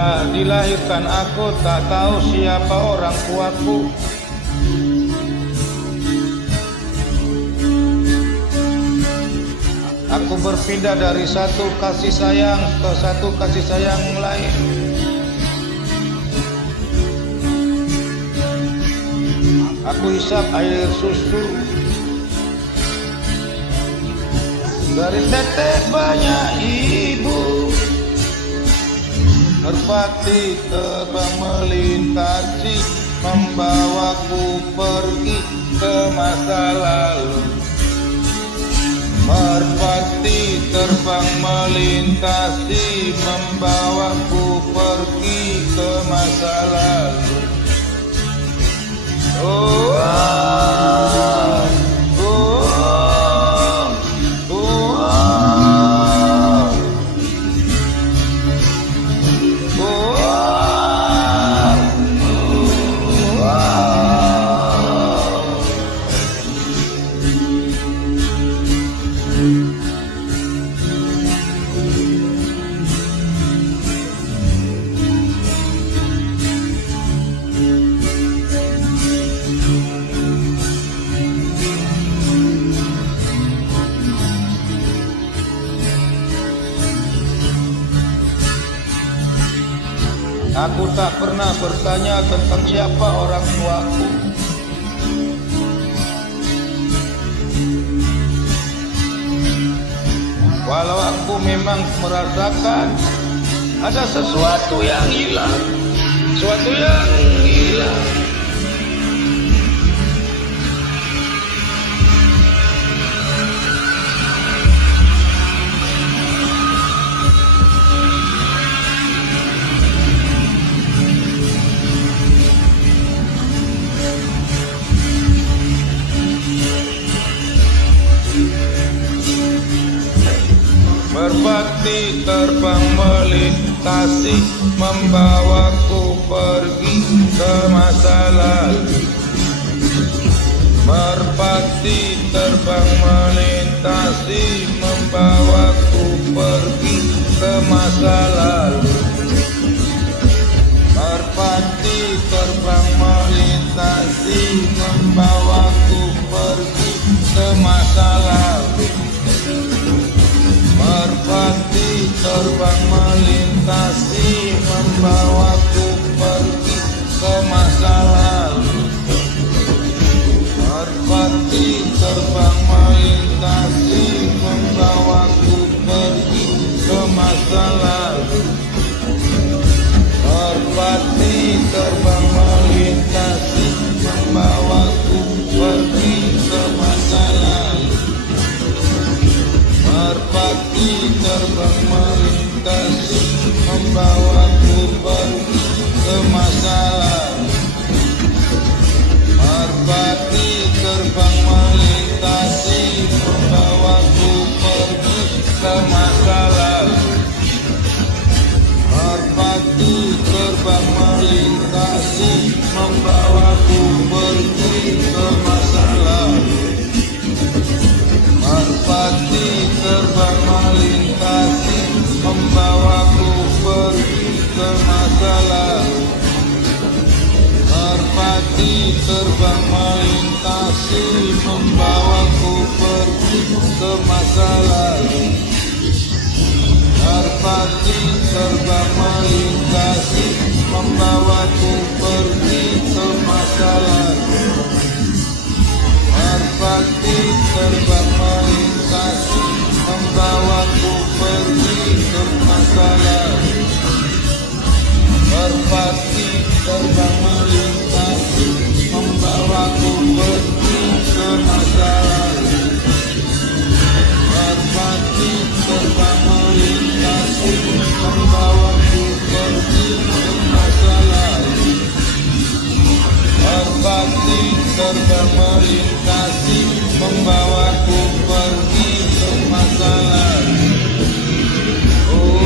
Sejak dilahirkan aku tak tahu siapa orang tuaku. Aku berpindah dari satu kasih sayang ke satu kasih sayang lain. Aku hisap air susu dari tetek banyak ibu. Merpati terbang melintasi, membawaku pergi ke masa lalu. Merpati terbang melintasi, membawaku pergi ke masa lalu. Oh, ah, oh, oh, ah, oh, Aku tak pernah bertanya tentang siapa orang tuaku. Walau aku memang merasakan ada sesuatu yang hilang, sesuatu yang hilang. Merpati terbang melintasi, membawaku pergi ke masa lalu. Merpati terbang melintasi, membawaku pergi ke masa lalu. Merpati terbang melintasi, membawaku pergi ke masa lalu. Merpati terbang melintasi, membawaku pergi ke masa lalu. Merpati terbang melintasi, membawaku pergi ke masa lalu. Merpati terbang melintasi, membawaku pergi ke masa lalu. Merpati terbang melintasi, membawaku pergi ke masa lalu. Merpati terbang melintasi, membawaku pergi ke masa lalu. Merpati terbang melintasi, membawaku pergi ke masa lalu. Merpati terbang melintasi, membawaku pergi ke masa lalu. Merpati terbang melintasi, membawaku pergi ke masa lalu. Merpati terbang melintasi, membawaku pergi ke masa lalu. Merpati terbang melintasi, membawaku pergi ke masa lalu. Merpati terbang melintasi, membawaku pergi ke masa lalu. Merpati terbang melintasi, membawaku pergi ke masa lalu. Merpati terbang melintasi, membawaku pergi ke masa lalu. Oh,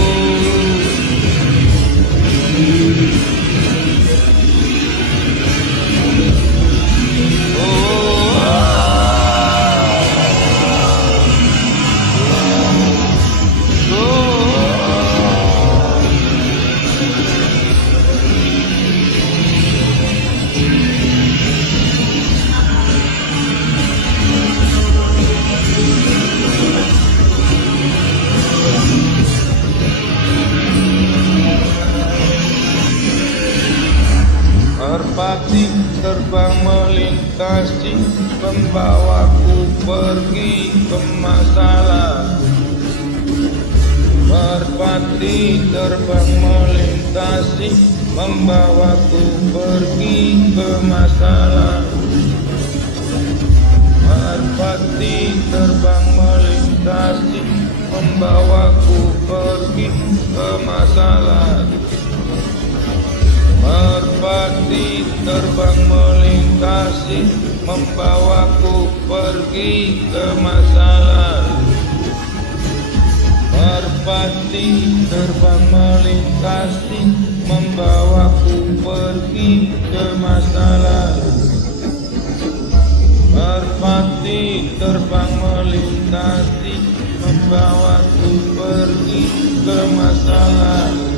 terbang melintasi, membawaku pergi ke masa lalu. Merpati terbang melintasi, membawaku pergi ke masa lalu. Merpati terbang melintasi, membawaku pergi ke masa lalu. Merpati terbang melintasi, membawaku pergi ke masa lalu. Merpati terbang melintasi, membawaku pergi ke masa lalu. Merpati terbang melintasi, membawaku pergi ke masa lalu.